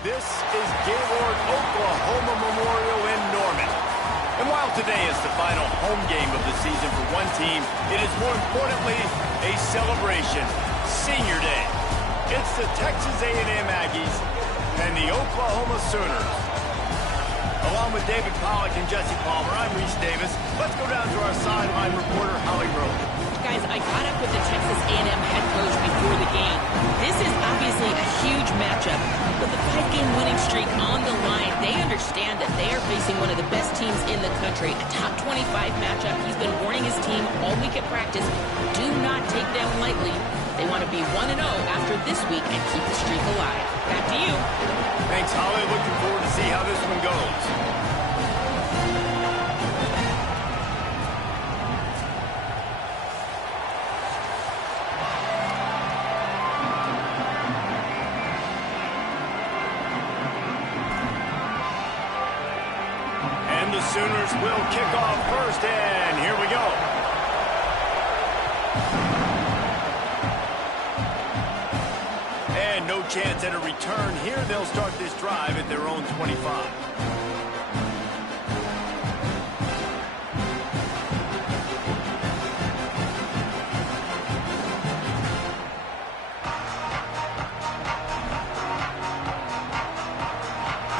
This is Gaylord Oklahoma Memorial in Norman. And while today is the final home game of the season for one team, it is more importantly a celebration, Senior Day. It's the Texas A&M Aggies and the Oklahoma Sooners. Along with David Pollack and Jesse Palmer, I'm Reese Davis. Let's go down to our sideline reporter, Holly Rowe. Guys, I got up with the Texas A&M head coach before the game. This is obviously a huge matchup. With the 5-game winning streak on the line, they understand that they are facing one of the best teams in the country. A top 25 matchup. He's been warning his team all week at practice. Do not take them lightly. They want to be 1-0 after this week and keep the streak alive. Back to you. Thanks, Holly. Looking forward to see how this one goes. The Sooners will kick off first, and here we go. And no chance at a return here. They'll start this drive at their own 25.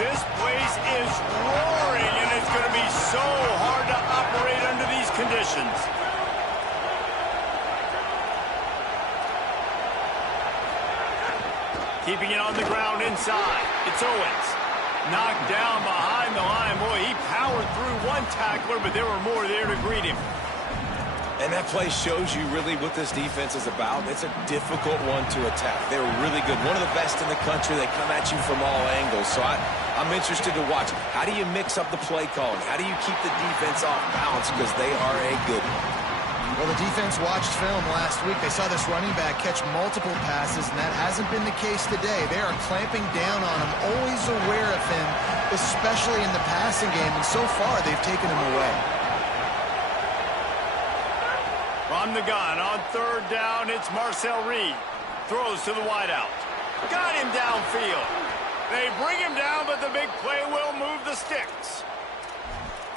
This place is roaring, and it's going to be so hard to operate under these conditions. Keeping it on the ground inside. It's Owens. Knocked down behind the line. Boy, he powered through one tackler, but there were more there to greet him. And that play shows you really what this defense is about. It's a difficult one to attack. They're really good. One of the best in the country. They come at you from all angles. So I'm interested to watch. How do you mix up the play calling? How do you keep the defense off balance? Because they are a good one. Well, the defense watched film last week. They saw this running back catch multiple passes, and that hasn't been the case today. They are clamping down on him, always aware of him, especially in the passing game. And so far, they've taken him away. From the gun on third down, it's Marcel Reed. Throws to the wideout. Got him downfield. They bring him down, but the big play will move the sticks.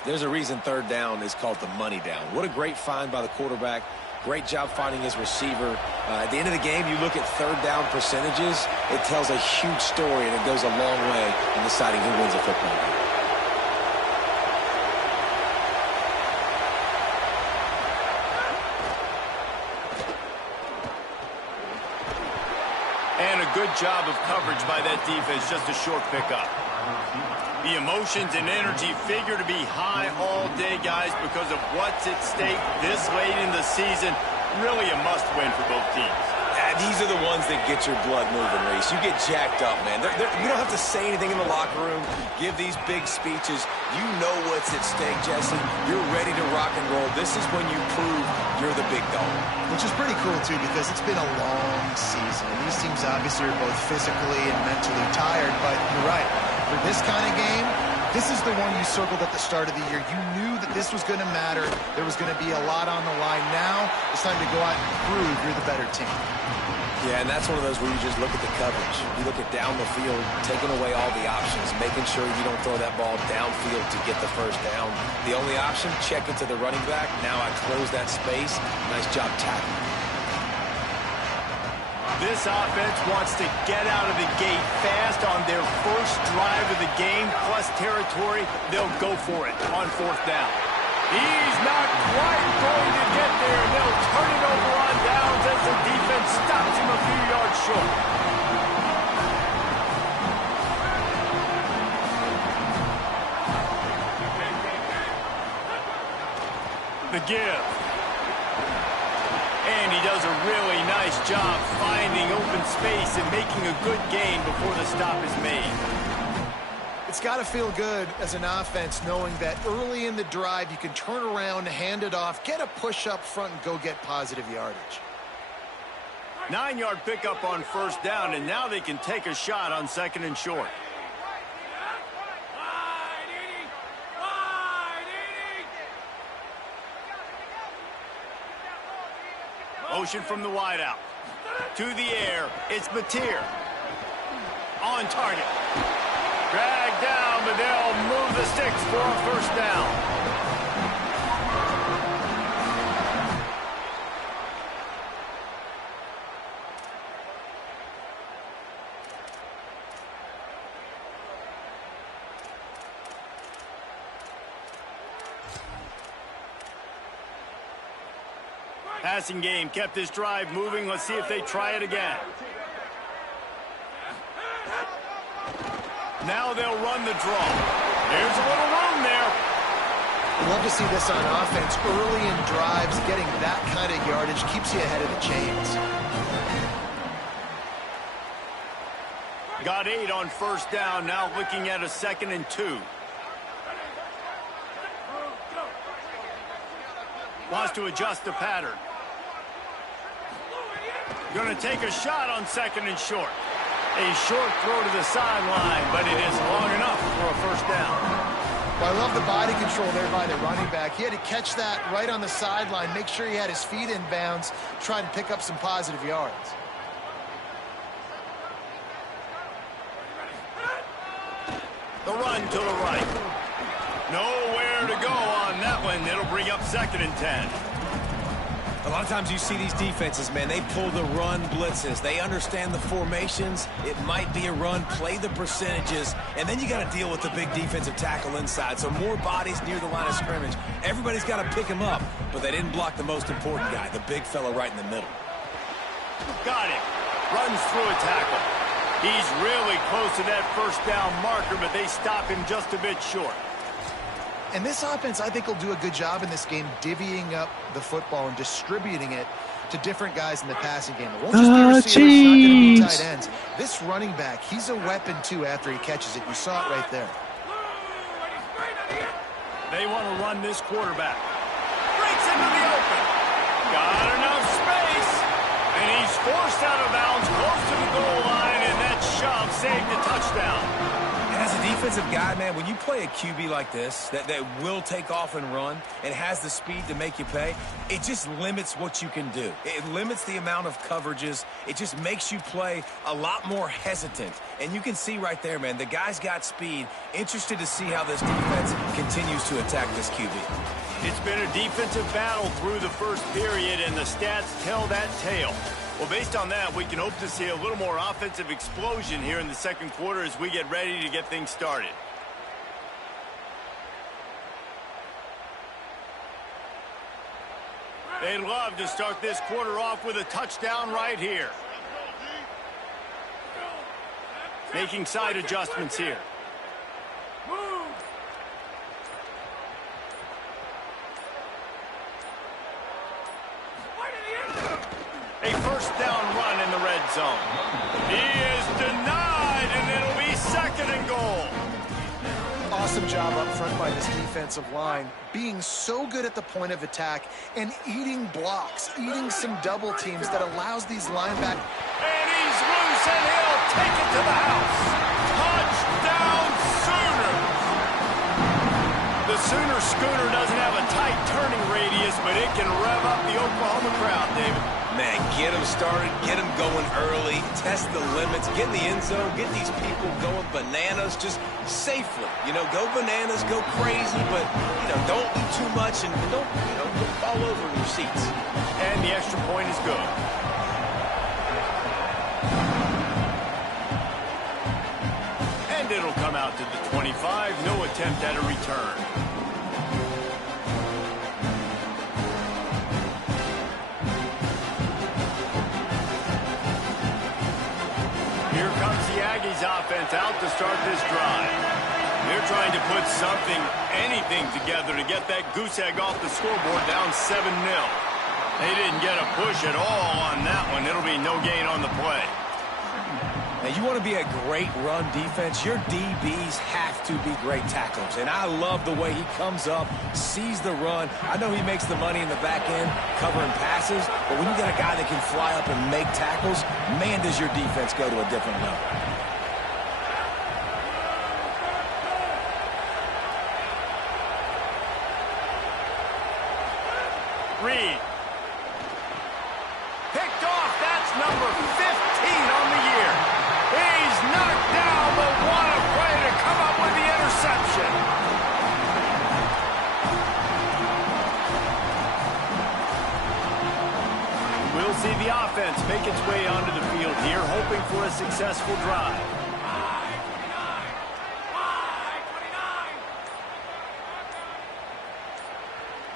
There's a reason third down is called the money down. What a great find by the quarterback. Great job finding his receiver. At the end of the game, you look at third down percentages. It tells a huge story, and it goes a long way in deciding who wins a football game. And a good job of coverage by that defense, just a short pickup. The emotions and energy figure to be high all day, guys, because of what's at stake this late in the season. Really a must-win for both teams. These are the ones that get your blood moving, Reese. You get jacked up, man. You don't have to say anything in the locker room, give these big speeches. You know what's at stake, Jesse. You're ready to rock and roll. This is when you prove you're the big dog. Which is pretty cool, too, because it's been a long season. And these teams obviously are both physically and mentally tired, but you're right. For this kind of game, this is the one you circled at the start of the year. You knew that this was going to matter. There was going to be a lot on the line. Now it's time to go out and prove you're the better team. Yeah, and that's one of those where you just look at the coverage. You look at down the field, taking away all the options, making sure you don't throw that ball downfield to get the first down. The only option, check it to the running back. Now I close that space. Nice job tackling. This offense wants to get out of the gate fast on their first drive of the game, plus territory. They'll go for it on fourth down. He's not quite going to get there, and they'll turn it over on downs as the defense stops him a few yards short. The give. And he does a really nice job finding open space and making a good gain before the stop is made. It's got to feel good as an offense knowing that early in the drive you can turn around, hand it off, get a push up front, and go get positive yardage. 9-yard pickup on first down, and now they can take a shot on second and short. Motion from the wideout. To the air, it's Mateer. on target. Dragged down, but they'll move the sticks for a first down. Passing game kept this drive moving. Let's see if they try it again. Now they'll run the draw. There's a little room there. I love to see this on offense. Early in drives, getting that kind of yardage keeps you ahead of the chains. Got 8 on first down. Now looking at a 2nd and 2. Wants to adjust the pattern. Going to take a shot on 2nd and short. A short throw to the sideline, but it is long enough for a first down. Well, I love the body control there by the running back. He had to catch that right on the sideline, make sure he had his feet in bounds, try to pick up some positive yards. The run to the right. Nowhere to go on that one. It'll bring up 2nd and 10. A lot of times you see these defenses, man, they pull the run blitzes. They understand the formations. It might be a run, play the percentages, and then you got to deal with the big defensive tackle inside. So more bodies near the line of scrimmage. Everybody's got to pick him up, but they didn't block the most important guy, the big fella right in the middle. Got it. Runs through a tackle. He's really close to that first down marker, but they stop him just a bit short. And this offense, I think, will do a good job in this game divvying up the football and distributing it to different guys in the passing game. It won't just be receivers, it's not going to be tight ends. This running back, he's a weapon, too, after he catches it. You saw it right there. They want to run this quarterback. Breaks into the open. Got enough space. And he's forced out of bounds close to the goal line, and that shove saved a touchdown. And as a defensive guy, man, when you play a QB like this that will take off and run and has the speed to make you pay, it just limits what you can do. It limits the amount of coverages. It just makes you play a lot more hesitant. And you can see right there, man, the guy's got speed. Interested to see how this defense continues to attack this QB. It's been a defensive battle through the first period, and the stats tell that tale. Well, based on that, we can hope to see a little more offensive explosion here in the second quarter as we get ready to get things started. They'd love to start this quarter off with a touchdown right here. Making side adjustments here. A first down run in the red zone. He is denied, and it'll be 2nd and goal. Awesome job up front by this defensive line, being so good at the point of attack and eating blocks, eating some double teams that allows these linebackers. And he's loose, and he'll take it to the house. Touchdown, Sooners! The Sooner Schooner doesn't have a tight turning radius, but it can rev up the Oklahoma crowd, David. Man, get them started, get them going early, test the limits, get in the end zone, get these people going bananas just safely. You know, go bananas, go crazy, but, you know, don't do too much and don't, you know, don't fall over in your seats. And the extra point is good. And it'll come out to the 25. No attempt at a return. Here comes the Aggies offense out to start this drive. They're trying to put something, anything together to get that goose egg off the scoreboard down 7-0. They didn't get a push at all on that one. It'll be no gain on the play. Now, you want to be a great run defense, your DBs have to be great tacklers. And I love the way he comes up, sees the run. I know he makes the money in the back end covering passes, but when you got a guy that can fly up and make tackles, man, does your defense go to a different level. Reed. Picked off. That's number 15 on the year. He's knocked We'll see the offense make its way onto the field here, hoping for a successful drive.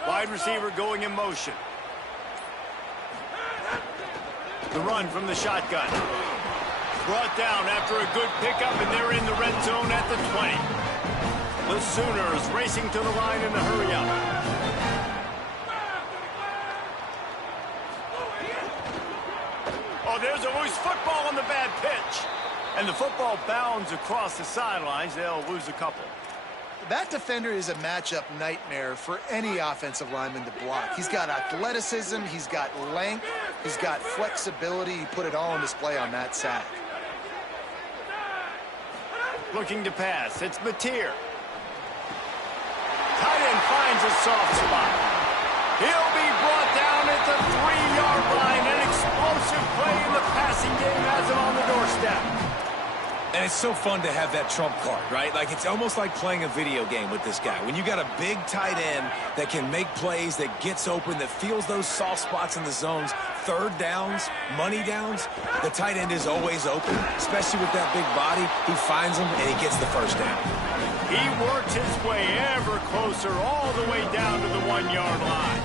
Wide receiver going in motion. The run from the shotgun. Brought down after a good pickup, and they're in the red zone at the 20. The Sooners racing to the line in a hurry-up. Oh, there's a loose football on the bad pitch. And the football bounds across the sidelines. They'll lose a couple. That defender is a matchup nightmare for any offensive lineman to block. He's got athleticism, he's got length, he's got flexibility. He put it all on display on that sack. Looking to pass. It's Mateer. Tight end finds a soft spot. He'll be brought down at the 3-yard line. An explosive play in the passing game has him on the doorstep. And it's so fun to have that trump card, right? Like, it's almost like playing a video game with this guy. When you got a big tight end that can make plays, that gets open, that feels those soft spots in the zones, third downs, money downs, the tight end is always open, especially with that big body. He finds them, and he gets the first down. He works his way ever closer all the way down to the 1-yard line.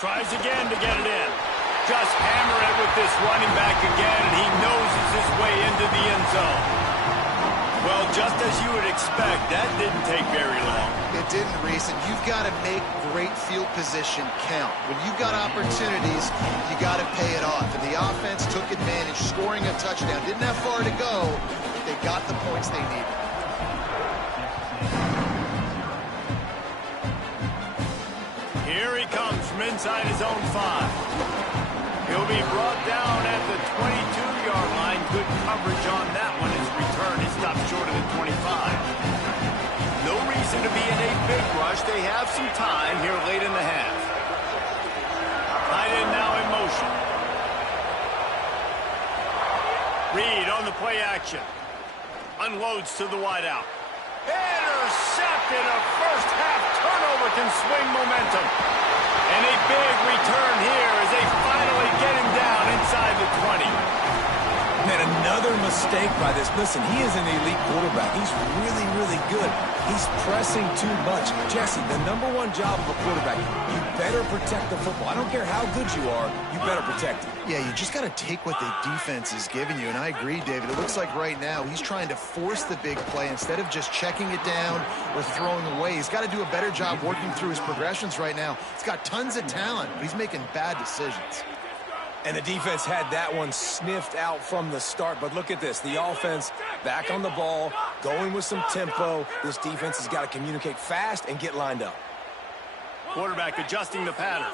Tries again to get it in. Just hammer it with this running back again, and he noses his way into the end zone. Well, just as you would expect, that didn't take very long. It didn't, Reese, and you've got to make great field position count. When you've got opportunities, you got to pay it off. And the offense took advantage, scoring a touchdown. Didn't have far to go, but they got the points they needed. Here he comes from inside his own 5. He'll be brought down at the 22-yard line. Good coverage on that one. His return is stopped short of the 25. No reason to be in a big rush. They have some time here late in the half. Tight end now in motion. Reed on the play action. Unloads to the wideout. Intercepted. A first-half turnover can swing momentum. And a big return here as they finally get him down inside the 20. Man, another mistake by this. Listen, he is an elite quarterback. He's really, really good. He's pressing too much. Jesse, the #1 job of a quarterback, you better protect the football. I don't care how good you are, you better protect it. Yeah, you just got to take what the defense is giving you, and I agree, David. It looks like right now he's trying to force the big play instead of just checking it down or throwing away. He's got to do a better job working through his progressions right now. He's got tons of talent, but he's making bad decisions. And the defense had that one sniffed out from the start. But look at this. The offense back on the ball, going with some tempo. This defense has got to communicate fast and get lined up. Quarterback adjusting the pattern.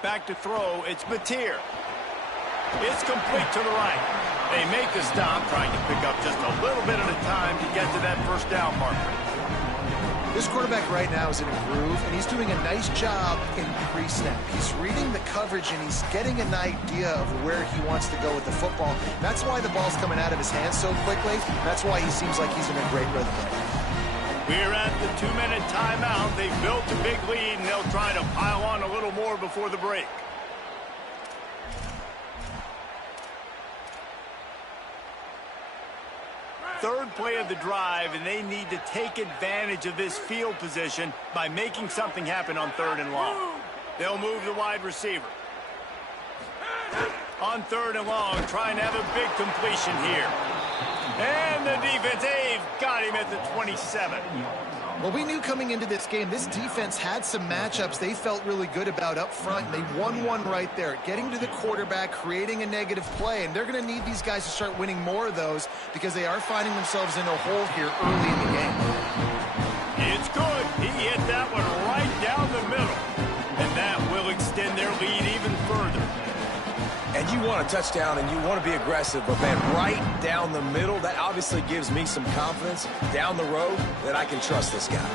Back to throw. It's Mateer. It's complete to the right. They make the stop, trying to pick up just a little bit at a time to get to that first down marker. This quarterback right now is in a groove, and he's doing a nice job in pre-snap. He's reading the coverage, and he's getting an idea of where he wants to go with the football. That's why the ball's coming out of his hands so quickly. That's why he seems like he's in a great rhythm right now. We're at the 2-minute timeout. They've built a big lead, and they'll try to pile on a little more before the break. Third play of the drive, and they need to take advantage of this field position by making something happen on 3rd and long. They'll move the wide receiver. On 3rd and long, trying to have a big completion here. And the defense, they've got him at the 27. Well, we knew coming into this game, this defense had some matchups they felt really good about up front, and they won one right there, getting to the quarterback, creating a negative play, and they're going to need these guys to start winning more of those because they are finding themselves in a hole here early in the game. It's good. He hit that one right down the middle, and that will extend their lead even further. And you want a touchdown and you want to be aggressive, but man, right down the middle, that obviously gives me some confidence down the road that I can trust this guy.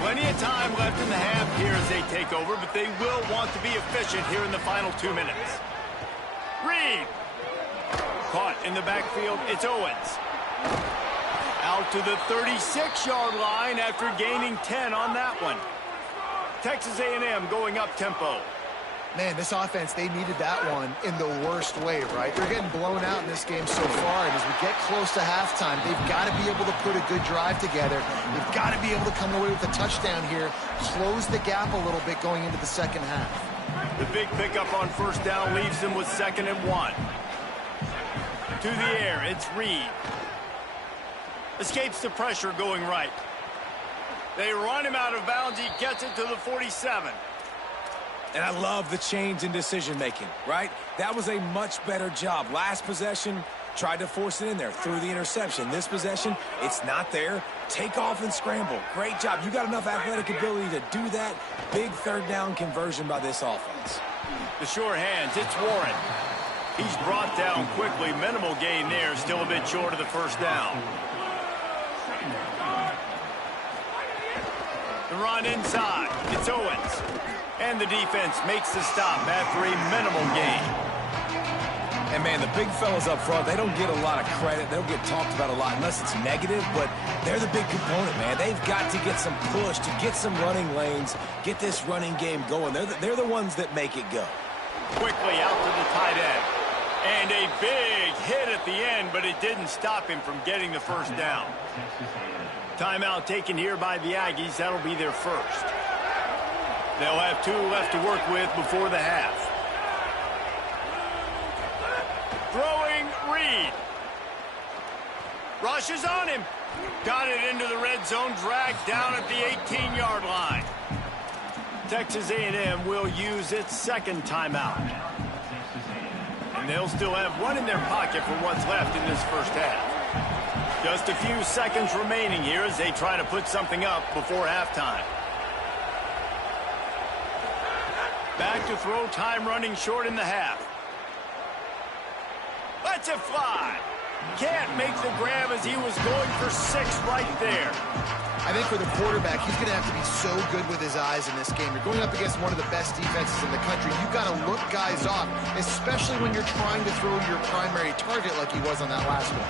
Plenty of time left in the half here as they take over, but they will want to be efficient here in the final 2 minutes. Reed. Caught in the backfield, it's Owens. Out to the 36-yard line after gaining 10 on that one. Texas A&M going up tempo. Man, this offense, they needed that one in the worst way, right? They're getting blown out in this game so far, and as we get close to halftime, they've got to be able to put a good drive together. They've got to be able to come away with a touchdown here, close the gap a little bit going into the second half. The big pickup on first down leaves them with 2nd and 1. To the air, it's Reed. Escapes the pressure going right. They run him out of bounds. He gets it to the 47. And I love the change in decision-making, right? That was a much better job. Last possession, tried to force it in there, threw the interception. This possession, it's not there. Take off and scramble. Great job. You got enough athletic ability to do that. Big third down conversion by this offense. The sure hands, it's Warren. He's brought down quickly. Minimal gain there, still a bit short of the first down. The run inside, it's Owens. And the defense makes the stop after a minimal gain. And, man, the big fellas up front, they don't get a lot of credit. They don't get talked about a lot unless it's negative, but they're the big component, man. They've got to get some push, to get some running lanes, get this running game going. They're the ones that make it go. Quickly out to the tight end. And a big hit at the end, but it didn't stop him from getting the first down. Timeout taken here by the Aggies. That'll be their first. They'll have 2 left to work with before the half. Throwing Reed. Rushes on him. Got it into the red zone, dragged down at the 18-yard line. Texas A&M will use its 2nd timeout. And they'll still have 1 in their pocket for what's left in this first half. Just a few seconds remaining here as they try to put something up before halftime. Back to throw, time running short in the half. Lets it fly. Can't make the grab as he was going for 6 right there. I think for the quarterback, he's going to have to be so good with his eyes in this game. You're going up against one of the best defenses in the country. You've got to look guys off, especially when you're trying to throw your primary target like he was on that last one.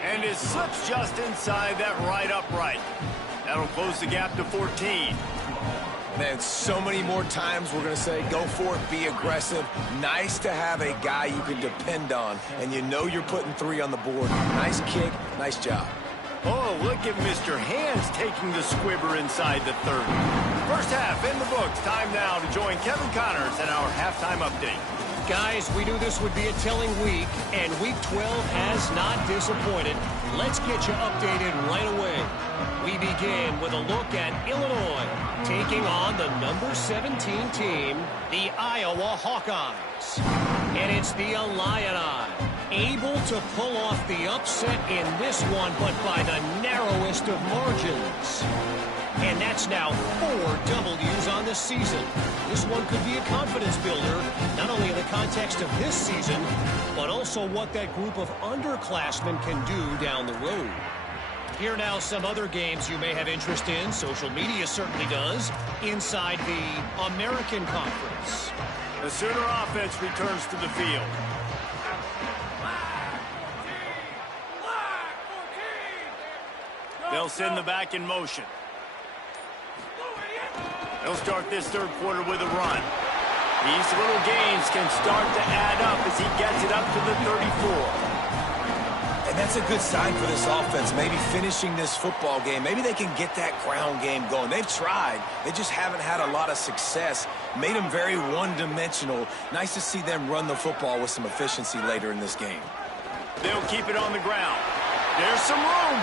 And it slips just inside that right upright. That'll close the gap to 14. Man, so many more times we're going to say, go for it, be aggressive. Nice to have a guy you can depend on, and you know you're putting 3 on the board. Nice kick, nice job. Oh, look at Mr. Hands taking the squibber inside the 30. First half in the books. Time now to join Kevin Connors in our halftime update. Guys, we knew this would be a telling week, and Week 12 has not disappointed. Let's get you updated right away. We begin with a look at Illinois taking on the number 17 team, the Iowa Hawkeyes. And it's the Illini able to pull off the upset in this one, but by the narrowest of margins. And that's now 4 W's on the season. This one could be a confidence builder, not only in the context of this season, but also what that group of underclassmen can do down the road. Here now some other games you may have interest in. Social media certainly does. Inside the American Conference. The Sooner offense returns to the field. They'll send the back in motion. They'll start this third quarter with a run. These little gains can start to add up as he gets it up to the 34. And that's a good sign for this offense, maybe finishing this football game. Maybe they can get that ground game going. They've tried. They just haven't had a lot of success. Made them very one-dimensional. Nice to see them run the football with some efficiency later in this game. They'll keep it on the ground. There's some room.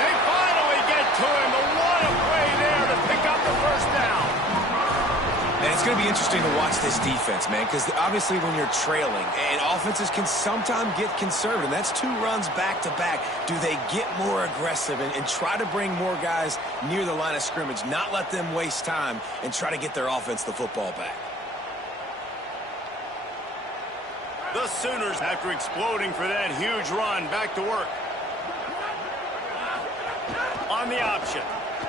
They finally get to him. What a play there to pick up the first down. And it's going to be interesting to watch this defense, man, because obviously when you're trailing, and offenses can sometimes get conservative. That's 2 runs back-to-back. Do they get more aggressive and try to bring more guys near the line of scrimmage, not let them waste time, and try to get their offense the football back? The Sooners, after exploding for that huge run, back to work. On the option.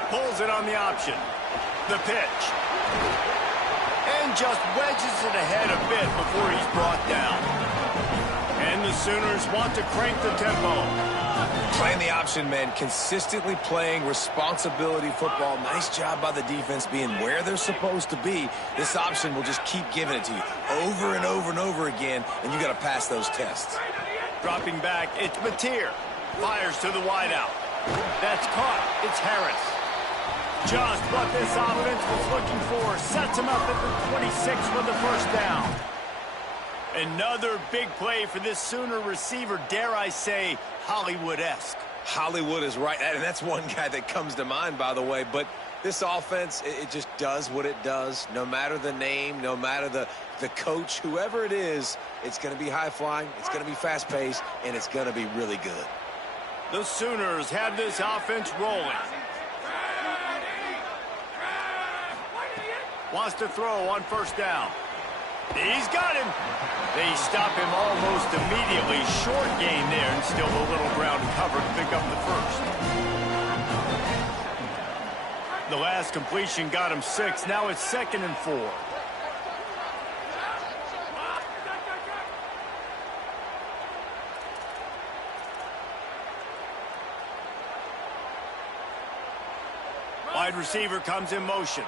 Pulls it on the option. The pitch. And just wedges it ahead a bit before he's brought down. And the Sooners want to crank the tempo. Playing the option, man, consistently playing responsibility football. Nice job by the defense being where they're supposed to be. This option will just keep giving it to you over and over and over again, and you got to pass those tests. Dropping back, it's Mateer. Fires to the wideout. That's caught. It's Harris. Just what this offense was looking for. Sets him up at the 26 for the first down. Another big play for this Sooner receiver, dare I say, Hollywood-esque. Hollywood is right, and that's one guy that comes to mind, by the way. But this offense, it just does what it does. No matter the name, no matter the coach, whoever it is, it's going to be high-flying, it's going to be fast-paced, and it's going to be really good. The Sooners have this offense rolling. Wants to throw on first down. He's got him. They stop him almost immediately. Short gain there, and still a little ground cover to pick up the first. The last completion got him 6. Now it's 2nd and 4. Wide receiver comes in motion.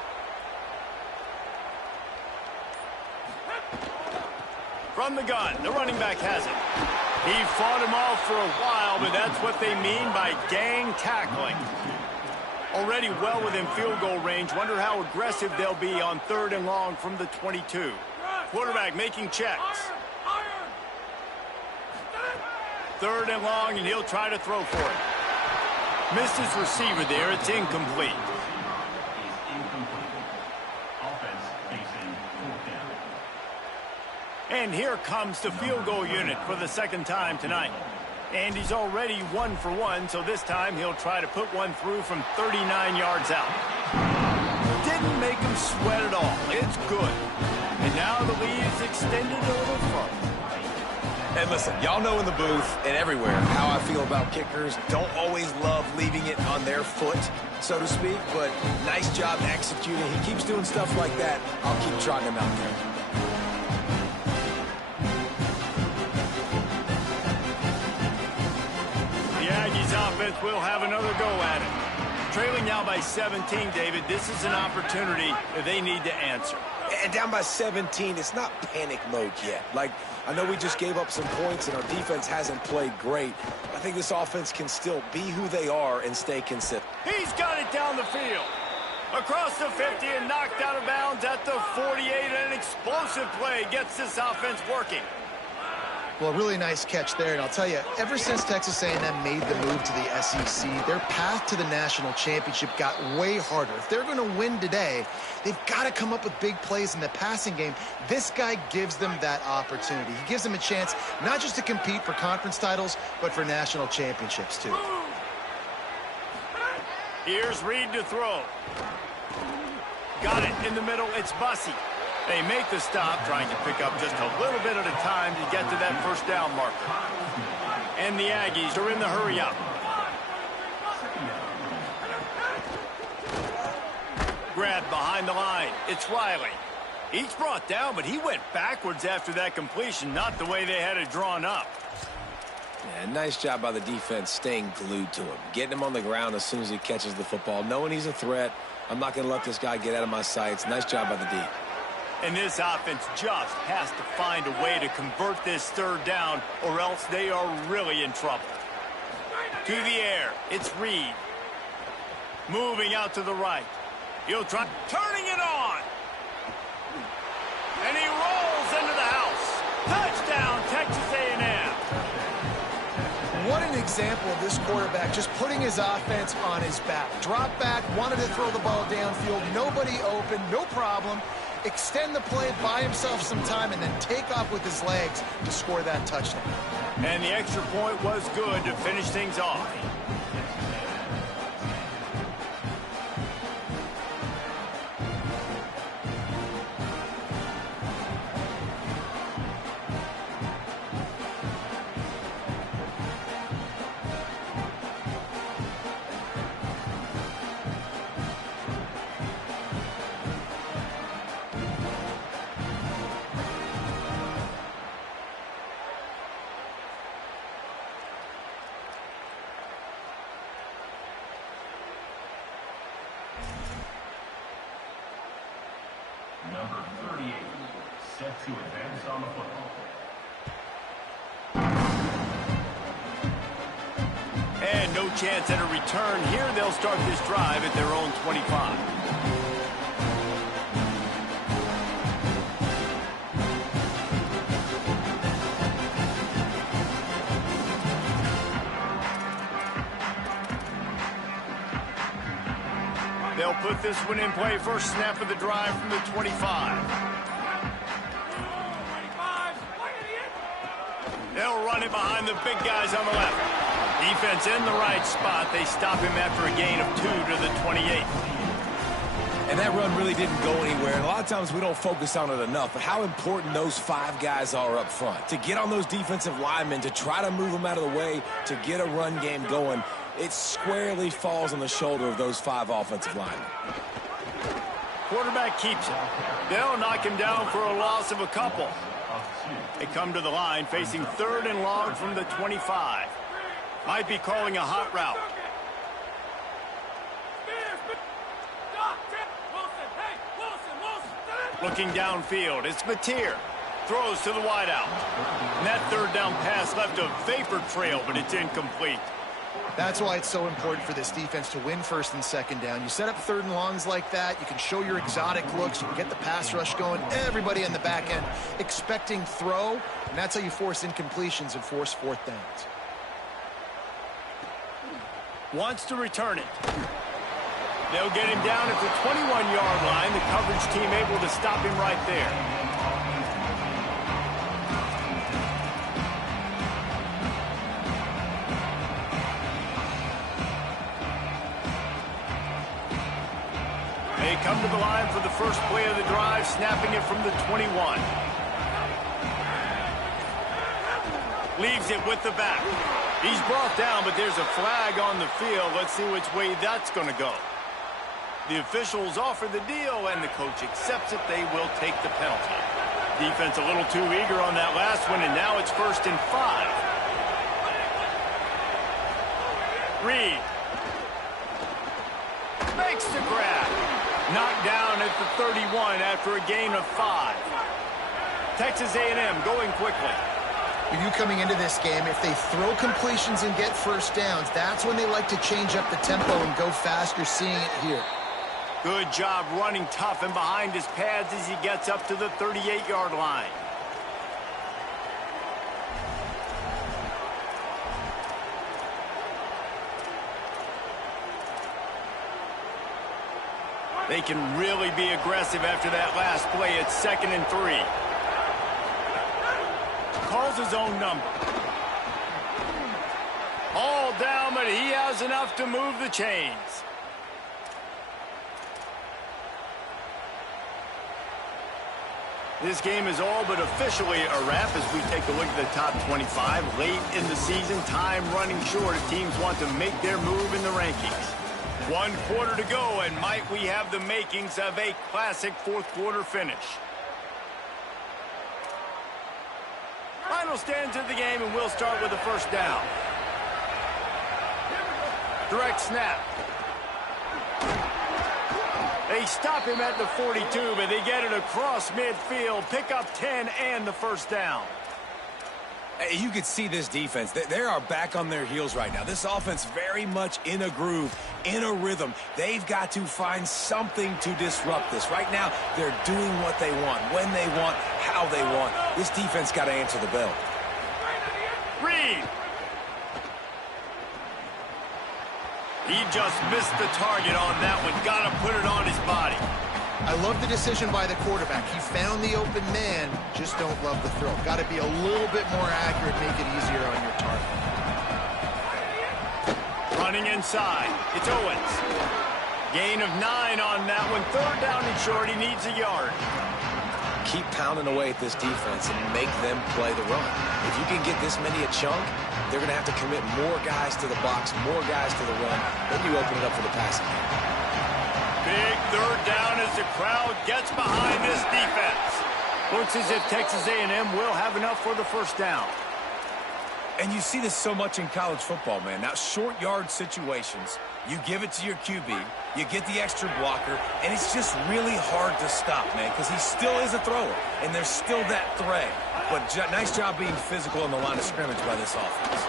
From the gun, the running back has it. He fought him off for a while, but that's what they mean by gang tackling. Already well within field goal range. Wonder how aggressive they'll be on 3rd and long from the 22. Quarterback making checks. 3rd and long, and he'll try to throw for it. Missed his receiver there. It's incomplete. And here comes the field goal unit for the 2nd time tonight. And he's already 1 for 1, so this time he'll try to put one through from 39 yards out. Didn't make him sweat at all. It's good. And now the lead is extended a little further. And listen, y'all know in the booth and everywhere how I feel about kickers. Don't always love leaving it on their foot, so to speak, but nice job executing. He keeps doing stuff like that. I'll keep trying him out there. Offense will have another go at it. Trailing now by 17, David. This is an opportunity that they need to answer. And down by 17, it's not panic mode yet. Like, I know we just gave up some points and our defense hasn't played great. I think this offense can still be who they are and stay consistent. He's got it down the field. Across the 50 and knocked out of bounds at the 48. An explosive play gets this offense working. Well, really nice catch there, and I'll tell you, ever since Texas A&M made the move to the SEC, their path to the national championship got way harder. If they're going to win today, they've got to come up with big plays in the passing game. This guy gives them that opportunity. He gives them a chance not just to compete for conference titles, but for national championships, too. Here's Reed to throw. Got it in the middle. It's Bussey. They make the stop, trying to pick up just a little bit at a time to get to that first down marker. And the Aggies are in the hurry-up. Grabbed behind the line. It's Riley. He's brought down, but he went backwards after that completion, not the way they had it drawn up. Yeah, nice job by the defense staying glued to him, getting him on the ground as soon as he catches the football, knowing he's a threat. I'm not going to let this guy get out of my sights. Nice job by the D. And this offense just has to find a way to convert this 3rd down, or else they are really in trouble. To the air, it's Reed. Moving out to the right. He'll try turning it on. And he rolls into the house. Touchdown, Texas A&M. What an example of this quarterback just putting his offense on his back. Drop back, wanted to throw the ball downfield, nobody open, no problem. Extend the play, buy himself some time, and then take off with his legs to score that touchdown. And the extra point was good to finish things off. Number 38, set to advance on the football. And no chance at a return here. They'll start this drive at their own 25. They'll put this one in play. First snap of the drive from the 25. They'll run it behind the big guys on the left. Defense in the right spot. They stop him after a gain of 2 to the 28. And that run really didn't go anywhere. And a lot of times we don't focus on it enough, but how important those 5 guys are up front. To get on those defensive linemen, to try to move them out of the way, to get a run game going, it squarely falls on the shoulder of those 5 offensive linemen. Quarterback keeps it. They'll knock him down for a loss of a couple. They come to the line facing 3rd and long from the 25. Might be calling a hot route. Looking downfield, it's Mateer. Throws to the wideout. And that 3rd down pass left a vapor trail, but it's incomplete. That's why it's so important for this defense to win 1st and 2nd down. You set up 3rd and longs like that, you can show your exotic looks, you can get the pass rush going, everybody in the back end expecting throw, and that's how you force incompletions and force 4th downs. Wants to return it. They'll get him down at the 21-yard line. The coverage team able to stop him right there. They come to the line for the first play of the drive, snapping it from the 21. Leaves it with the back. He's brought down, but there's a flag on the field. Let's see which way that's going to go. The officials offer the deal, and the coach accepts it. They will take the penalty. Defense a little too eager on that last one, and now it's 1st and 5. Reed makes the grab. Knocked down at the 31 after a gain of 5. Texas A&M going quickly. You coming into this game, if they throw completions and get 1st downs, that's when they like to change up the tempo and go fast. You're seeing it here. Good job running tough and behind his pads as he gets up to the 38-yard line. They can really be aggressive after that last play. It's 2nd and 3. Calls his own number. All down, but he has enough to move the chains. This game is all but officially a wrap as we take a look at the top 25. Late in the season, time running short. Teams want to make their move in the rankings. 1 quarter to go, and might we have the makings of a classic 4th quarter finish. Final stands of the game, and we'll start with the 1st down. Direct snap. They stop him at the 42, but they get it across midfield. Pick up 10 and the 1st down. You could see this defense. They are back on their heels right now. This offense very much in a groove, in a rhythm. They've got to find something to disrupt this. Right now, they're doing what they want, when they want, how they want. This defense got to answer the bell. Reed. He just missed the target on that one. Got to put it on his body. I love the decision by the quarterback. He found the open man, just don't love the throw. Got to be a little bit more accurate, make it easier on your target. Running inside. It's Owens. Gain of 9 on that one. 3rd down and short. He needs a yard. Keep pounding away at this defense and make them play the run. If you can get this many a chunk, they're going to have to commit more guys to the box, more guys to the run. Then you open it up for the passing game. Big 3rd down as the crowd gets behind this defense. Looks as if Texas A&M will have enough for the 1st down. And you see this so much in college football, man. Now, short yard situations, you give it to your QB, you get the extra blocker, and it's just really hard to stop, man, because he still is a thrower, and there's still that threat. But nice job being physical on the line of scrimmage by this offense.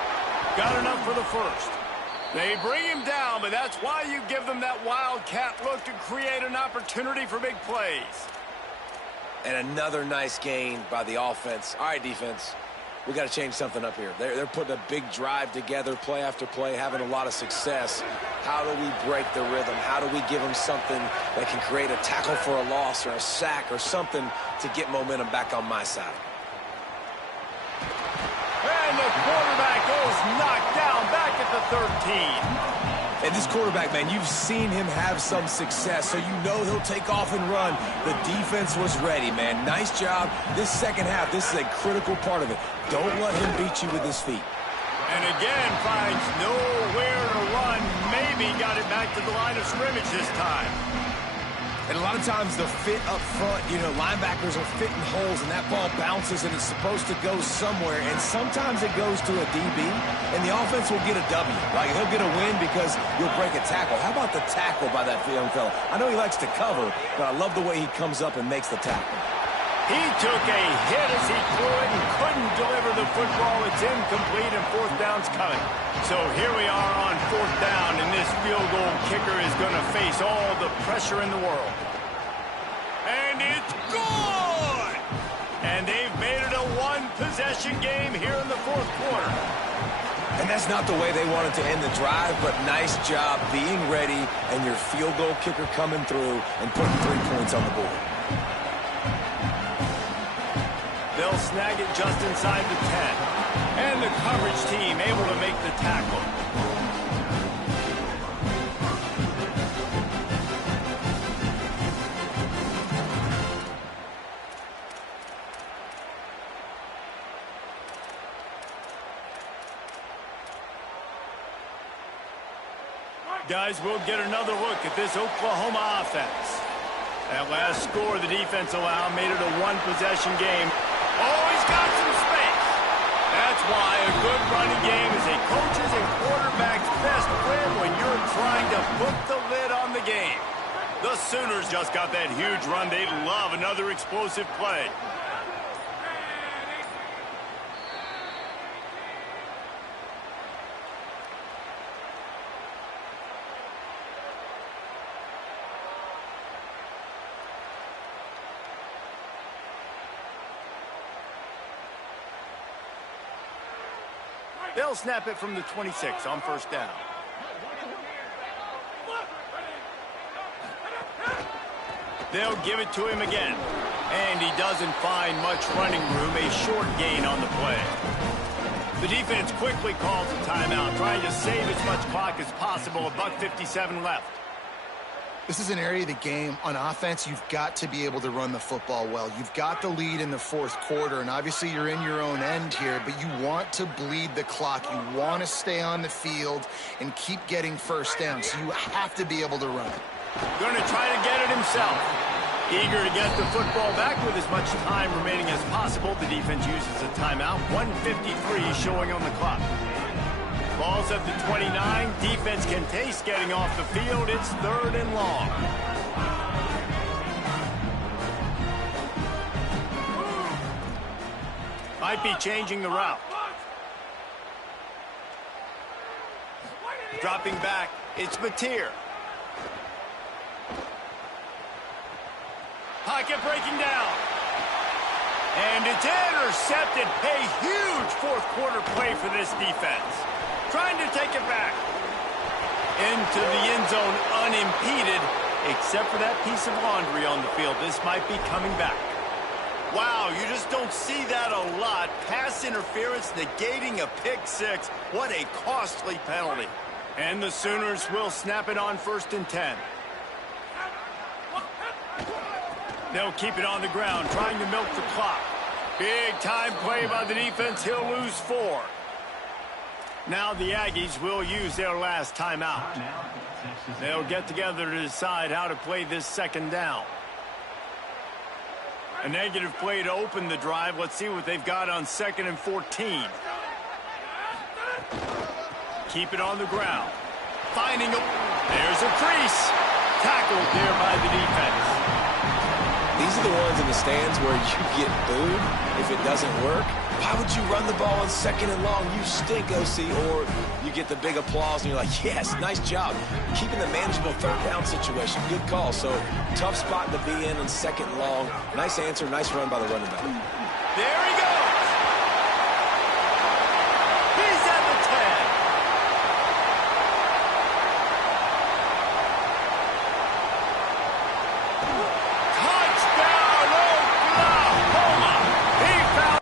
Got enough for the first. They bring him down, but that's why you give them that wildcat look to create an opportunity for big plays. And another nice gain by the offense. All right, defense. We got to change something up here. They're putting a big drive together, play after play, having a lot of success. How do we break the rhythm? How do we give them something that can create a tackle for a loss or a sack or something to get momentum back on my side? And the quarterback is knocked down back at the 13. And this quarterback, man, you've seen him have some success, so you know he'll take off and run. The defense was ready, man. Nice job. This second half, this is a critical part of it. Don't let him beat you with his feet. And again, finds nowhere to run. Maybe got it back to the line of scrimmage this time. And a lot of times the fit up front, you know, linebackers are fitting holes, and that ball bounces, and it's supposed to go somewhere. And sometimes it goes to a DB, and the offense will get a W. Like, he'll get a win because you'll break a tackle. How about the tackle by that young fella? I know he likes to cover, but I love the way he comes up and makes the tackle. He took a hit as he threw it and couldn't deliver the football. It's incomplete, and fourth down's coming. So here we are on fourth down, and this field goal kicker is going to face all the pressure in the world. And it's good! And they've made it a one-possession game here in the fourth quarter. And that's not the way they wanted to end the drive, but nice job being ready and your field goal kicker coming through and putting 3 points on the board. They'll snag it just inside the 10. And the coverage team able to make the tackle. Guys, we'll get another look at this Oklahoma offense. That last score the defense allowed made it a one-possession game. Oh, he's got some space. That's why a good running game is a coach's and quarterback's best friend when you're trying to put the lid on the game. The Sooners just got that huge run. They love another explosive play. They'll snap it from the 26 on first down. They'll give it to him again. And he doesn't find much running room, a short gain on the play. The defense quickly calls a timeout, trying to save as much clock as possible. $1:57 left. This is an area of the game on offense you've got to be able to run the football well. You've got the lead in the fourth quarter, and obviously you're in your own end here, but you want to bleed the clock. You want to stay on the field and keep getting first down, so you have to be able to run it. Going to try to get it himself. Eager to get the football back with as much time remaining as possible. The defense uses a timeout. 1:53 showing on the clock. Ball's at the 29. Defense can taste getting off the field. It's third and long. Might be changing the route. Dropping back. It's Mateer. Pocket breaking down. And it's intercepted. A huge fourth quarter play for this defense. Trying to take it back. Into the end zone unimpeded, except for that piece of laundry on the field. This might be coming back. Wow, you just don't see that a lot. Pass interference negating a pick six. What a costly penalty. And the Sooners will snap it on 1st and 10. They'll keep it on the ground, trying to milk the clock. Big time play by the defense. He'll lose 4. Now the Aggies will use their last timeout. They'll get together to decide how to play this second down. A negative play to open the drive. Let's see what they've got on 2nd and 14. keep it on the ground. Finding a... There's a crease. Tackled there by the defense. These are the ones in the stands where you get booed if it doesn't work. Why would you run the ball on 2nd and long? You stink, OC. Or you get the big applause and you're like, yes, nice job. Keeping the manageable 3rd down situation. Good call. So tough spot to be in 2nd and long. Nice answer, nice run by the running back. There he goes. He's at the 10. Touchdown, Oklahoma. He found...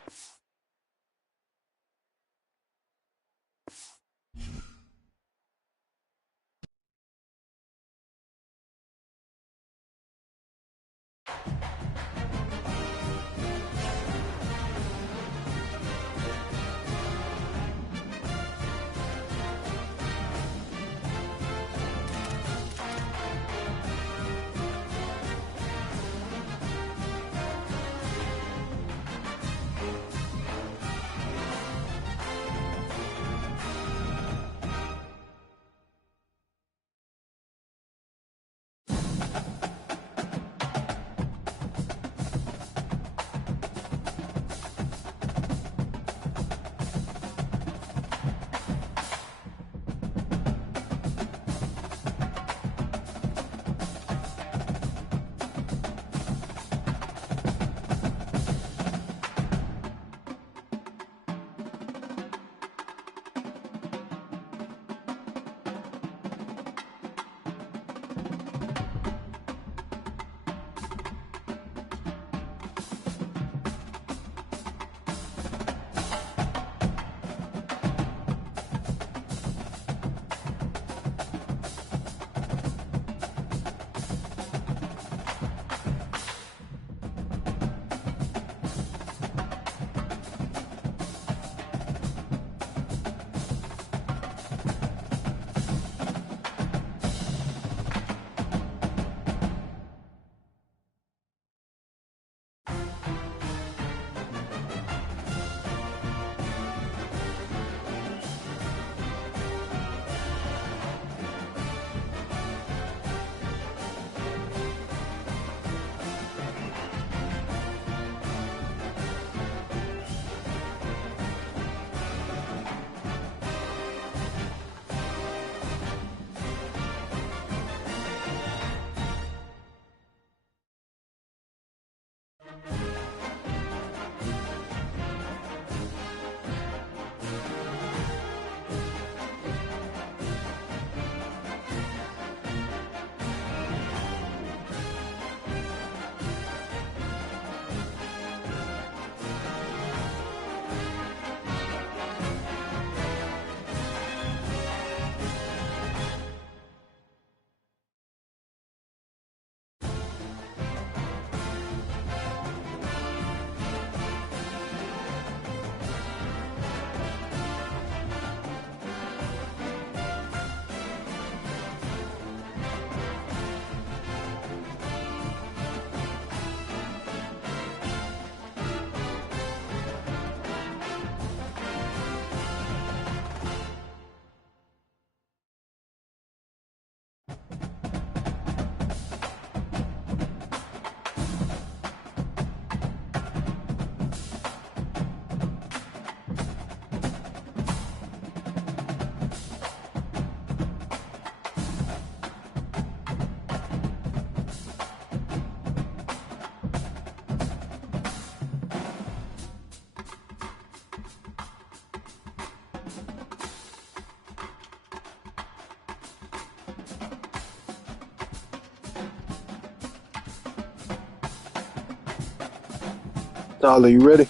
Tyler, you ready?